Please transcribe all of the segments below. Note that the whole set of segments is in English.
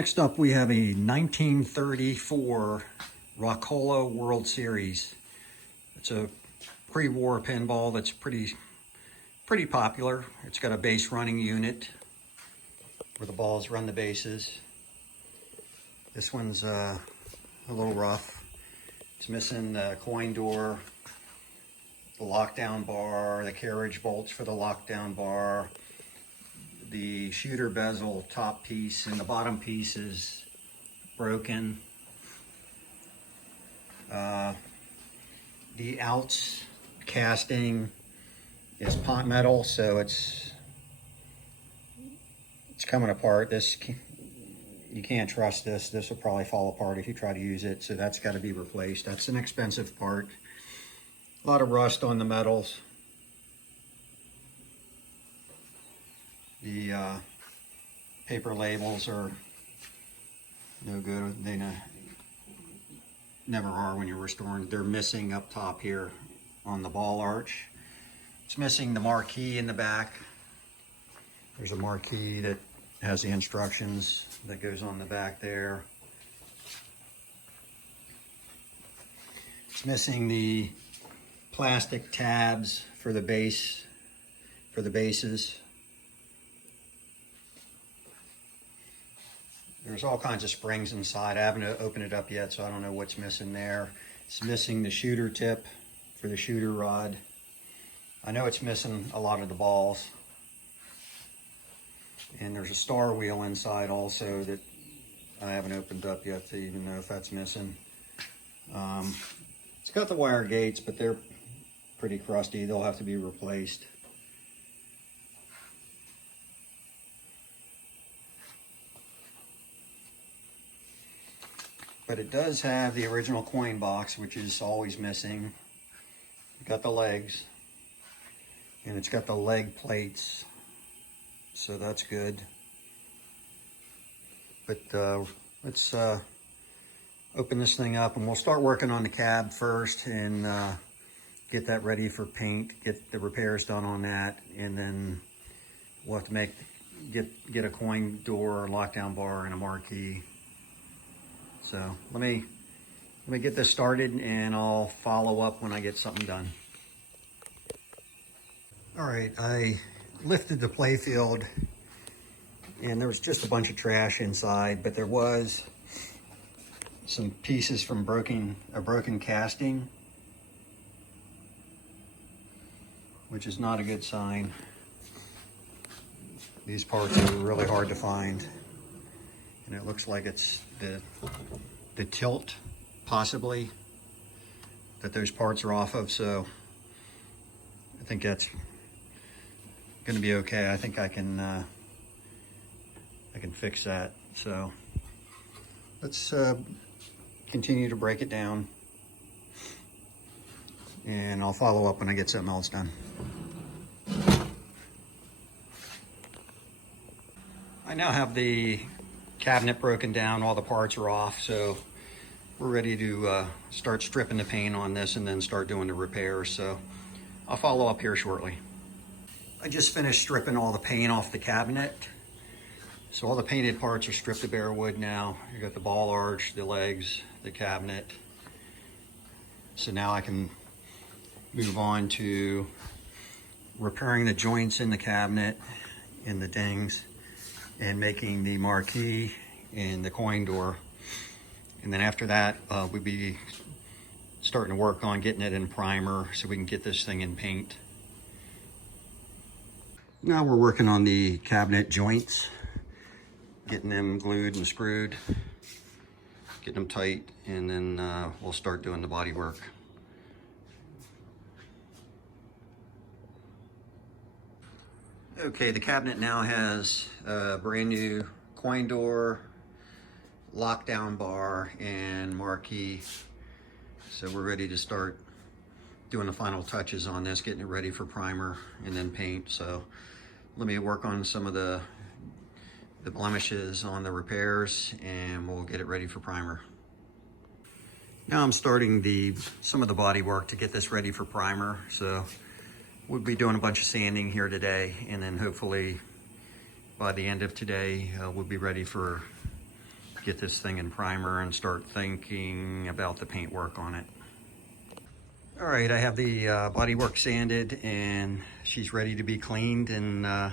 Next up, we have a 1934 Rockola World Series. It's a pre-war pinball that's pretty popular. It's got a base running unit where the balls run the bases. This one's a little rough. It's missing the coin door, the lockdown bar, the carriage bolts for the lockdown bar, the shooter bezel top piece, and the bottom piece is broken. The outs casting is pot metal, so it's coming apart. You can't trust this. This will probably fall apart if you try to use it, so that's got to be replaced. That's an expensive part. A lot of rust on the metals. The paper labels are no good. They never are when you're restoring. They're missing up top here on the ball arch. It's missing the marquee in the back. There's a marquee that has the instructions that goes on the back there. It's missing the plastic tabs for the base, for the bases. There's all kinds of springs inside. I haven't opened it up yet, so I don't know what's missing there. It's missing the shooter tip for the shooter rod. I know it's missing a lot of the balls. And there's a star wheel inside also that I haven't opened up yet to even know if that's missing. It's got the wire gates, but they're pretty crusty. They'll have to be replaced. But it does have the original coin box, which is always missing. It's got the legs, and it's got the leg plates, so that's good. But let's open this thing up, and we'll start working on the cab first and get that ready for paint, get the repairs done on that, and then we'll have to get a coin door, lockdown bar, and a marquee. So let me get this started, and I'll follow up when I get something done. All right, I lifted the Playfield, and there was just a bunch of trash inside, but there was some pieces from a broken casting, which is not a good sign. These parts are really hard to find, and it looks like it's the tilt, possibly, that those parts are off of, so I think that's going to be okay. I think I can fix that. So let's continue to break it down, and I'll follow up when I get something else done. I now have the cabinet broken down, all the parts are off, so we're ready to start stripping the paint on this and then start doing the repairs. So I'll follow up here shortly. I just finished stripping all the paint off the cabinet. So all the painted parts are stripped to bare wood now. You got the ball arch, the legs, the cabinet. So now I can move on to repairing the joints in the cabinet and the dings, and making the marquee and the coin door. And then after that, we'll be starting to work on getting it in primer so we can get this thing in paint. Now we're working on the cabinet joints, getting them glued and screwed, getting them tight, and then we'll start doing the body work. Okay, the cabinet now has a brand new coin door, lockdown bar, and marquee. So we're ready to start doing the final touches on this, getting it ready for primer and then paint. So let me work on some of the blemishes on the repairs, and we'll get it ready for primer. Now I'm starting some of the body work to get this ready for primer. So we'll be doing a bunch of sanding here today, and then hopefully by the end of today, we'll be ready for get this thing in primer and start thinking about the paint work on it. All right, I have the bodywork sanded and she's ready to be cleaned and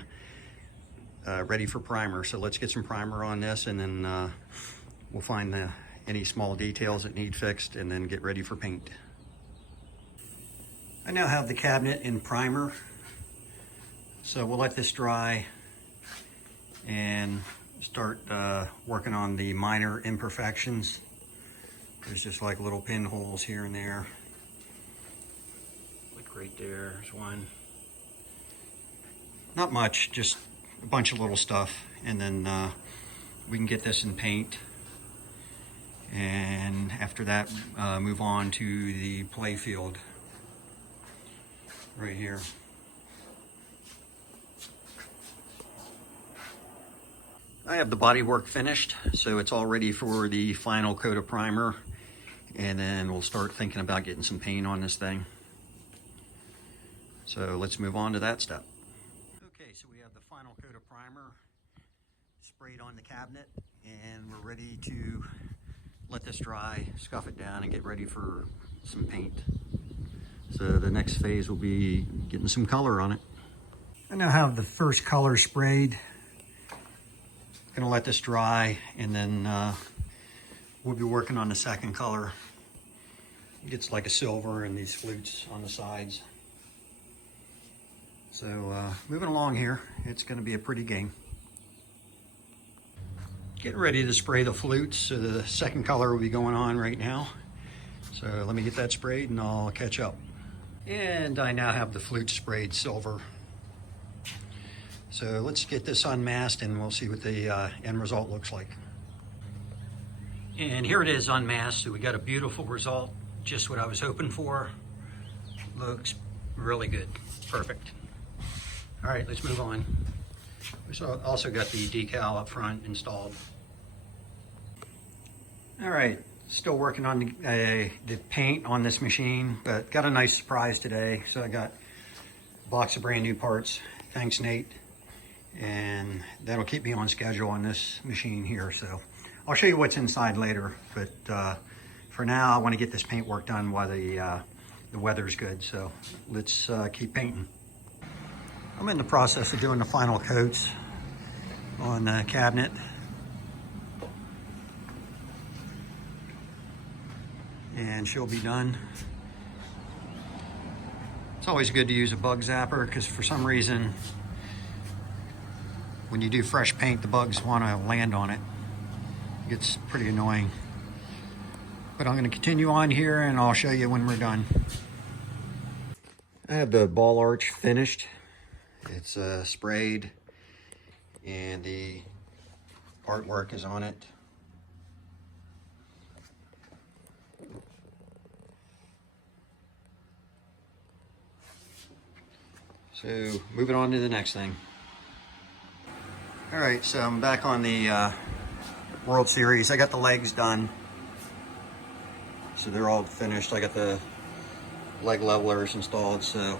ready for primer. So let's get some primer on this, and then we'll find any small details that need fixed and then get ready for paint. I now have the cabinet in primer. So we'll let this dry and start working on the minor imperfections. There's just like little pinholes here and there. Like right there's one. Not much, just a bunch of little stuff. And then we can get this in paint. And after that, move on to the Playfield right here. I have the bodywork finished, so it's all ready for the final coat of primer, and then we'll start thinking about getting some paint on this thing. So let's move on to that step. Okay, so we have the final coat of primer sprayed on the cabinet, and we're ready to let this dry, scuff it down, and get ready for some paint. So the next phase will be getting some color on it. I now have the first color sprayed. Gonna let this dry, and then we'll be working on the second color. It gets like a silver and these flutes on the sides. So moving along here, it's gonna be a pretty game. Getting ready to spray the flutes, so the second color will be going on right now. So let me get that sprayed and I'll catch up. And I now have the flute sprayed silver. So let's get this unmasked and we'll see what the end result looks like. And here it is unmasked. So we got a beautiful result, just what I was hoping for. Looks really good, perfect. All right, let's move on. We also got the decal up front installed. All right, still working on the paint on this machine, but got a nice surprise today. So I got a box of brand new parts. Thanks, Nate. And that'll keep me on schedule on this machine here. So I'll show you what's inside later, but for now I want to get this paint work done while the weather's good. So let's keep painting. I'm in the process of doing the final coats on the cabinet. And she'll be done. It's always good to use a bug zapper, because for some reason when you do fresh paint, the bugs want to land on it. It gets pretty annoying. But I'm going to continue on here and I'll show you when we're done. I have the ball arch finished. It's sprayed and the artwork is on it. So moving on to the next thing. All right, so I'm back on the World Series. I got the legs done. So they're all finished. I got the leg levelers installed. So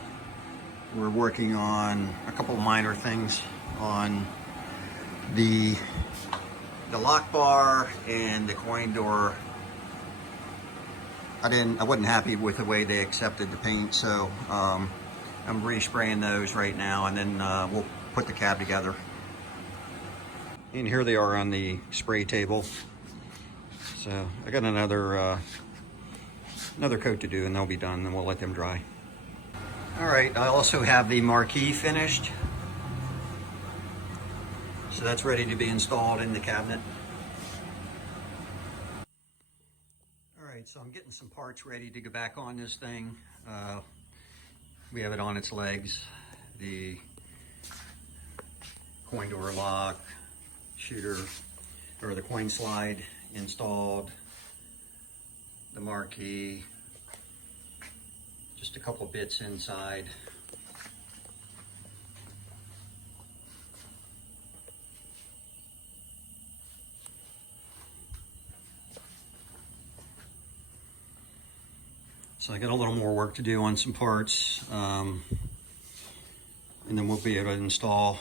we're working on a couple of minor things on the lock bar and the coin door. I wasn't happy with the way they accepted the paint, so I'm respraying those right now, and then we'll put the cab together. And here they are on the spray table. So I got another coat to do, and they'll be done, and we'll let them dry. All right, I also have the marquee finished. So that's ready to be installed in the cabinet. All right, so I'm getting some parts ready to go back on this thing. We have it on its legs. The coin door lock, shooter, or the coin slide installed, the marquee, just a couple bits inside. So I got a little more work to do on some parts, and then we'll be able to install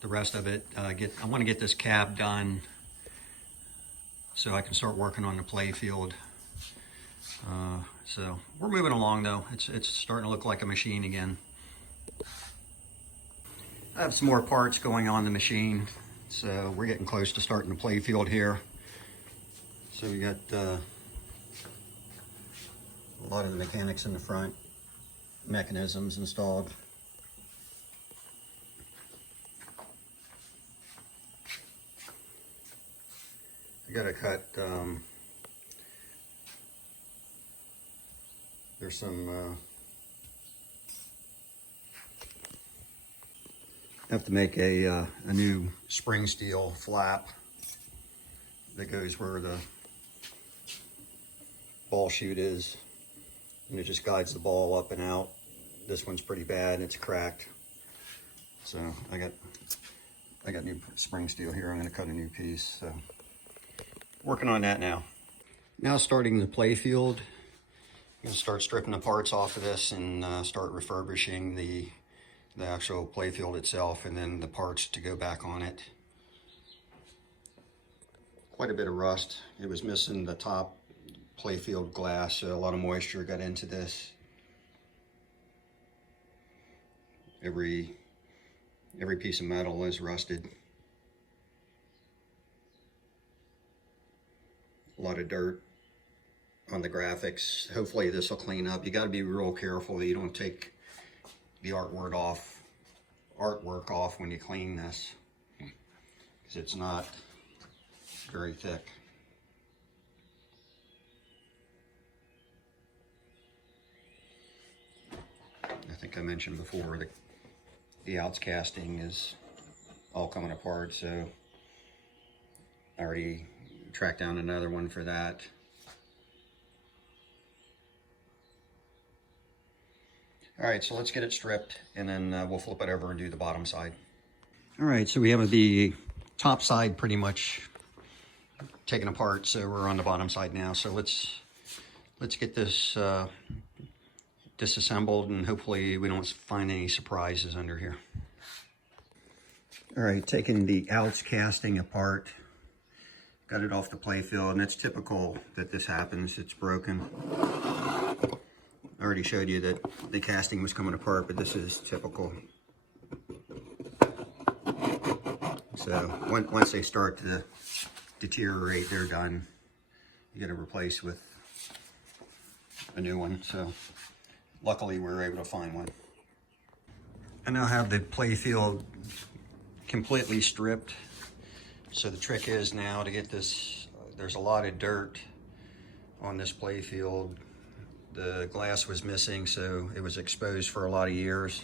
the rest of it. I want to get this cab done so I can start working on the Playfield. So we're moving along though. It's starting to look like a machine again. I have some more parts going on the machine, so we're getting close to starting the Playfield here. So we got a lot of the mechanics in the front, mechanisms installed. I gotta cut, there's some, I have to make a new spring steel flap that goes where the ball chute is, and it just guides the ball up and out. This one's pretty bad, it's cracked. So I got new spring steel here. I'm gonna cut a new piece. So working on that now. Now starting the Playfield. I'm gonna start stripping the parts off of this and start refurbishing the actual Playfield itself, and then the parts to go back on it. Quite a bit of rust. It was missing the top Playfield glass, so a lot of moisture got into this. Every piece of metal is rusted. A lot of dirt on the graphics. Hopefully this will clean up. You got to be real careful that you don't take the artwork off when you clean this, because it's not very thick. I think I mentioned before that the outs casting is all coming apart, so I already tracked down another one for that. All right, so let's get it stripped, and then we'll flip it over and do the bottom side. All right, so we have the top side pretty much taken apart, so we're on the bottom side now. So let's get this disassembled, and hopefully we don't find any surprises under here. All right, taking the outs casting apart, got it off the Playfield, and it's typical that this happens. It's broken. I already showed you that the casting was coming apart, but this is typical. So once they start to deteriorate, they're done. You got to replace with a new one. So luckily we were able to find one. I now have the Playfield completely stripped. So the trick is now to get this, there's a lot of dirt on this Playfield. The glass was missing, so it was exposed for a lot of years.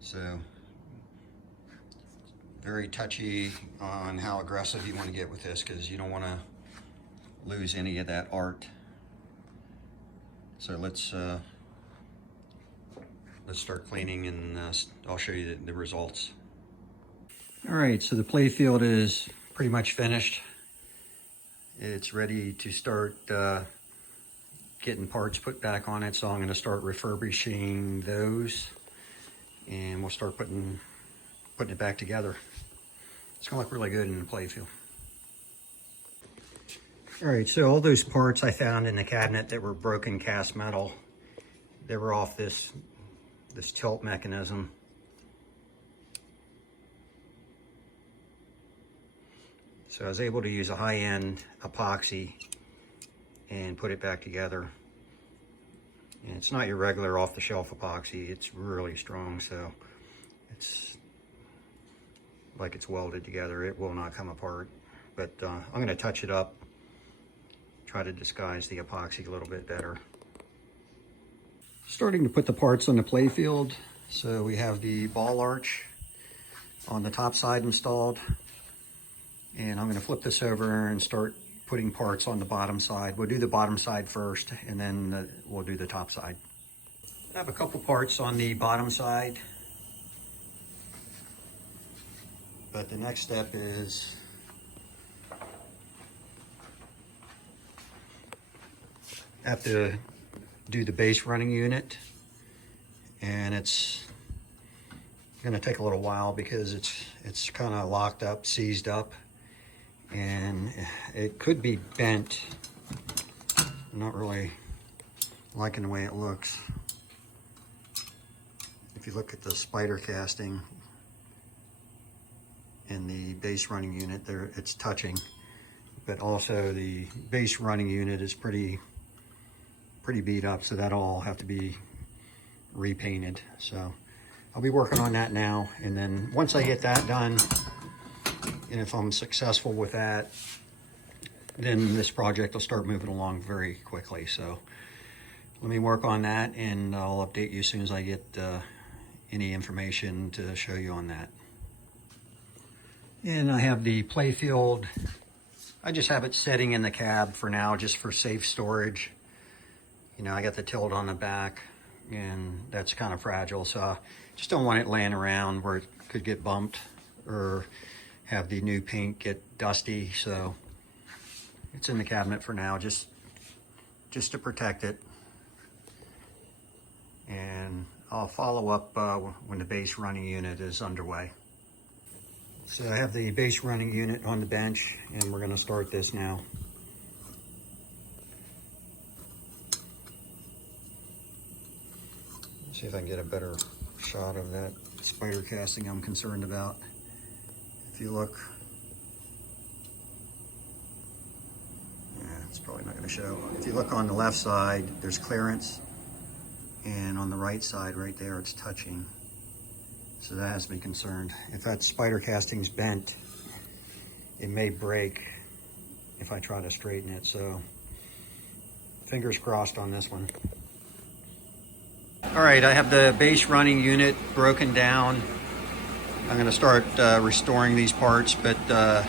So very touchy on how aggressive you want to get with this, because you don't want to lose any of that art. So let's start cleaning, and I'll show you the results. All right, so the Playfield is pretty much finished. It's ready to start getting parts put back on it, so I'm going to start refurbishing those, and we'll start putting it back together. It's going to look really good in the Playfield. All right, so all those parts I found in the cabinet that were broken cast metal, they were off this tilt mechanism. So I was able to use a high-end epoxy and put it back together. And it's not your regular off-the-shelf epoxy. It's really strong, so it's like it's welded together. It will not come apart. But I'm going to touch it up, try to disguise the epoxy a little bit better. Starting to put the parts on the Playfield. So we have the ball arch on the top side installed. And I'm going to flip this over and start putting parts on the bottom side. We'll do the bottom side first, and then we'll do the top side. I have a couple parts on the bottom side, but the next step is I have to do the base running unit, and it's gonna take a little while because it's kind of locked up, seized up, and it could be bent. I'm not really liking the way it looks. If you look at the spider casting in the base running unit there, it's touching, but also the base running unit is pretty beat up, so that'll all have to be repainted. So I'll be working on that now, and then once I get that done, and if I'm successful with that, then this project will start moving along very quickly. So let me work on that, and I'll update you as soon as I get any information to show you on that. And I have the Playfield. I just have it sitting in the cab for now, just for safe storage. You know, I got the tilt on the back, and that's kind of fragile, so I just don't want it laying around where it could get bumped or have the new paint get dusty. So it's in the cabinet for now, just to protect it. And I'll follow up when the base running unit is underway. So I have the base running unit on the bench, and we're gonna start this now. See if I can get a better shot of that spider casting I'm concerned about. If you look, yeah, it's probably not going to show. If you look on the left side, there's clearance, and on the right side, right there, it's touching. So that has me concerned. If that spider casting's bent, it may break if I try to straighten it. So fingers crossed on this one. All right, I have the base running unit broken down. I'm going to start restoring these parts, but the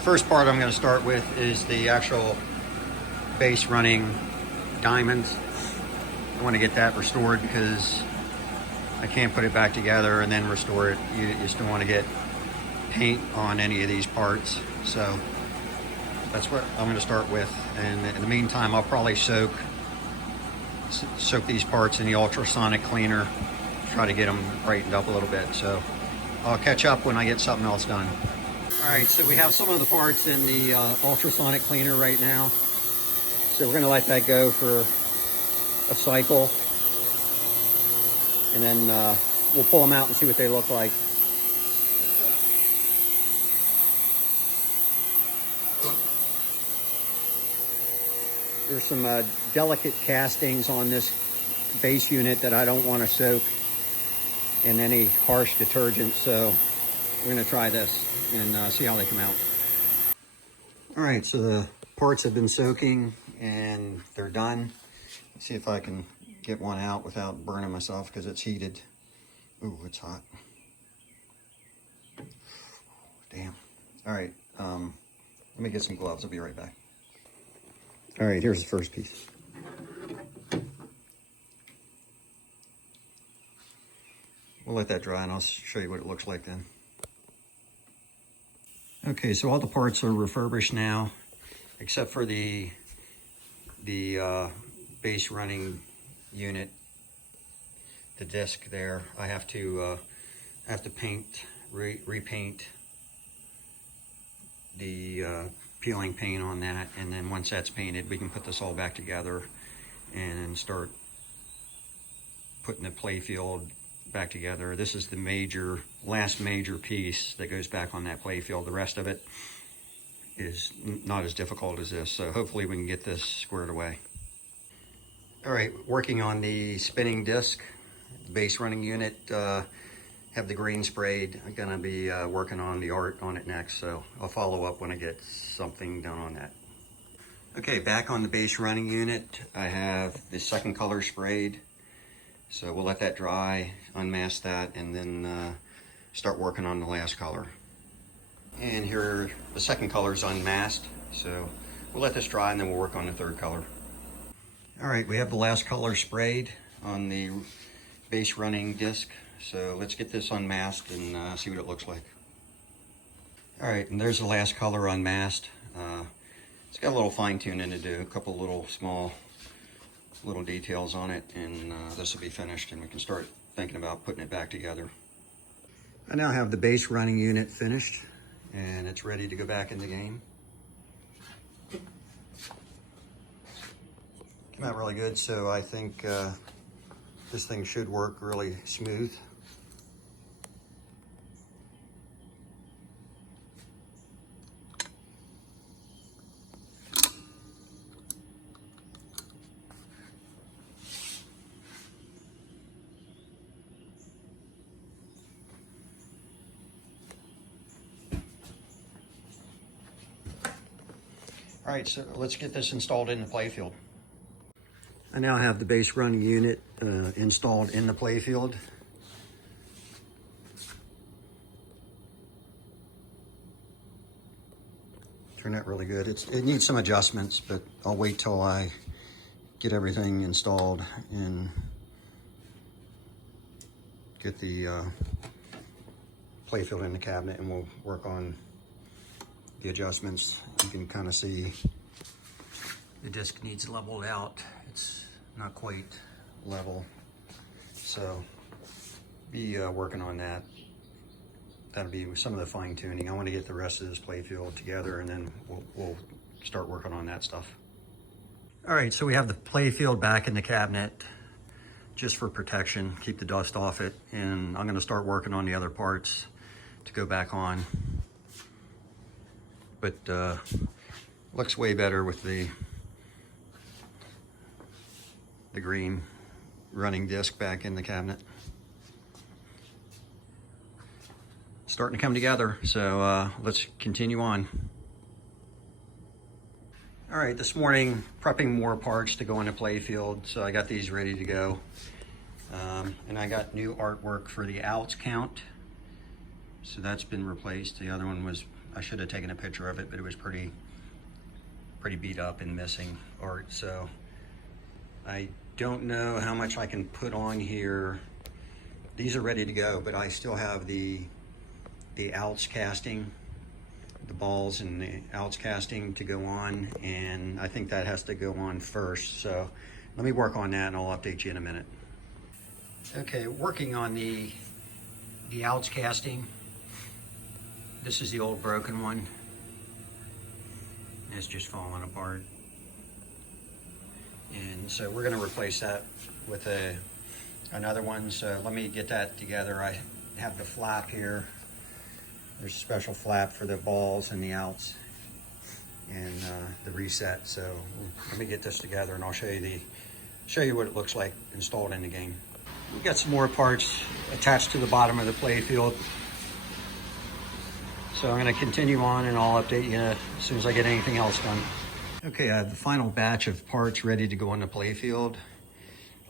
first part I'm going to start with is the actual base running diamonds. I want to get that restored because I can't put it back together and then restore it. You just don't want to get paint on any of these parts. So that's what I'm going to start with. And in the meantime, I'll probably soak these parts in the ultrasonic cleaner, try to get them brightened up a little bit. So I'll catch up when I get something else done. All right, so we have some of the parts in the ultrasonic cleaner right now. So we're gonna let that go for a cycle, and then we'll pull them out and see what they look like. There's some delicate castings on this base unit that I don't want to soak in any harsh detergent, so we're going to try this and see how they come out. All right, so the parts have been soaking and they're done. Let's see if I can get one out without burning myself because it's heated. Ooh, it's hot. Damn. All right, let me get some gloves. I'll be right back. All right, here's the first piece. We'll let that dry and I'll show you what it looks like then. Okay, so all the parts are refurbished now, except for the base running unit, the disc there. I have to repaint the peeling paint on that, and then once that's painted, we can put this all back together and start putting the Playfield back together. This is the last major piece that goes back on that Playfield. The rest of it is not as difficult as this, so hopefully we can get this squared away. All right, working on the spinning disc, base running unit. Have the green sprayed. I'm gonna be working on the art on it next, so I'll follow up when I get something done on that. Okay, back on the base running unit, I have the second color sprayed. So we'll let that dry, unmask that, and then start working on the last color. And here, the second color is unmasked, so we'll let this dry and then we'll work on the third color. All right, we have the last color sprayed on the base running disc. So let's get this unmasked and see what it looks like. All right, and there's the last color unmasked. It's got a little fine tuning to do, a couple little small details on it, and this will be finished and we can start thinking about putting it back together. I now have the base running unit finished and it's ready to go back in the game. Came out really good, so I think this thing should work really smooth. All right, so let's get this installed in the Playfield. I now have the base running unit installed in the Playfield. Turned out really good. It needs some adjustments, but I'll wait till I get everything installed and get the Playfield in the cabinet, and we'll work on the adjustments. You can kind of see the disc needs leveled out. It's not quite level, so be working on that. That'll be some of the fine tuning. I want to get the rest of this Playfield together, and then we'll start working on that stuff. All right, so we have the Playfield back in the cabinet just for protection, keep the dust off it, and I'm going to start working on the other parts to go back on. But looks way better with the green running disc back in the cabinet. Starting to come together, so let's continue on. All right, this morning prepping more parts to go into Playfield, so I got these ready to go. And I got new artwork for the outs count, so that's been replaced. The other one was, I should have taken a picture of it, but it was pretty beat up and missing art, so I don't know how much I can put on here. These are ready to go, but I still have the outs casting, the balls and the outs casting to go on, and I think that has to go on first. So let me work on that and I'll update you in a minute. Okay, working on the outs casting. This is the old broken one. It's just falling apart. And so we're gonna replace that with another one. So let me get that together. I have the flap here. There's a special flap for the balls and the outs and the reset. So let me get this together and I'll show you what it looks like installed in the game. We've got some more parts attached to the bottom of the Playfield. So I'm going to continue on and I'll update you as soon as I get anything else done. Okay, I have the final batch of parts ready to go on the Playfield.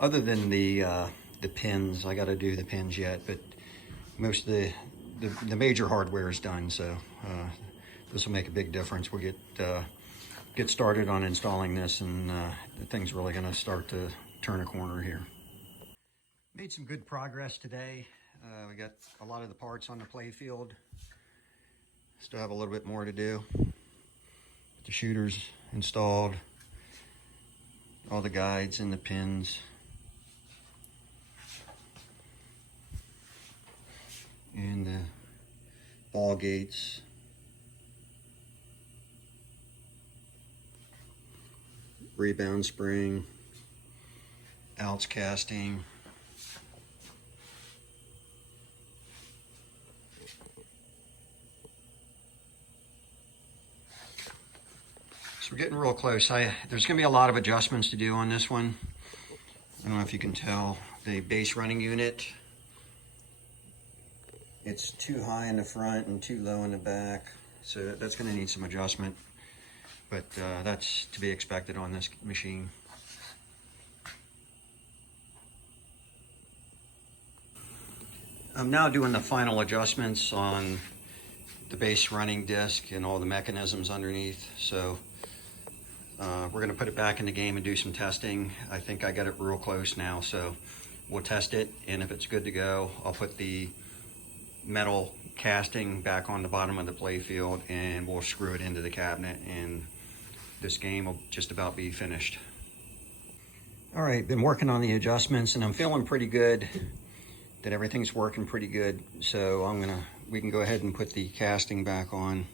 Other than the pins, I got to do the pins yet, but most of the major hardware is done. So this will make a big difference. We'll get started on installing this, and the thing's really going to start to turn a corner here. Made some good progress today. We got a lot of the parts on the Playfield. Still have a little bit more to do. The shooters installed, all the guides and the pins, and the ball gates, rebound spring, outs casting, so we're getting real close. There's going to be a lot of adjustments to do on this one. I don't know if you can tell. The base running unit, it's too high in the front and too low in the back. So that's going to need some adjustment. But that's to be expected on this machine. I'm now doing the final adjustments on the base running disc and all the mechanisms underneath. So we're going to put it back in the game and do some testing. I think I got it real close now, so we'll test it, and if it's good to go, I'll put the metal casting back on the bottom of the Playfield and we'll screw it into the cabinet, and this game will just about be finished. All right, been working on the adjustments and I'm feeling pretty good that everything's working pretty good. So we can go ahead and put the casting back on.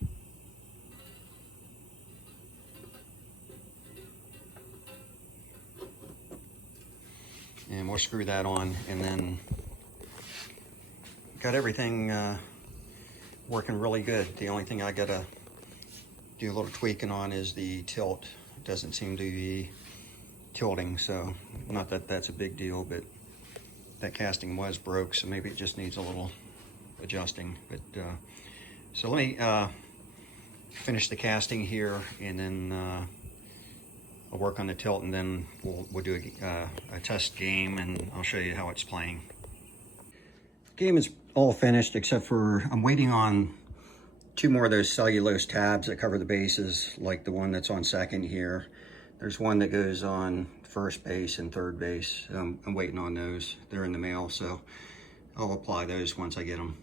And we'll screw that on, and then got everything working really good. The only thing I gotta do a little tweaking on is the tilt. It doesn't seem to be tilting, so not that that's a big deal, but that casting was broke, so maybe it just needs a little adjusting. But so let me finish the casting here, and then I'll work on the tilt, and then we'll do a test game, and I'll show you how it's playing. Game is all finished, except for I'm waiting on 2 more of those cellulose tabs that cover the bases, like the one that's on second here. There's one that goes on first base and third base. I'm waiting on those. They're in the mail, so I'll apply those once I get them.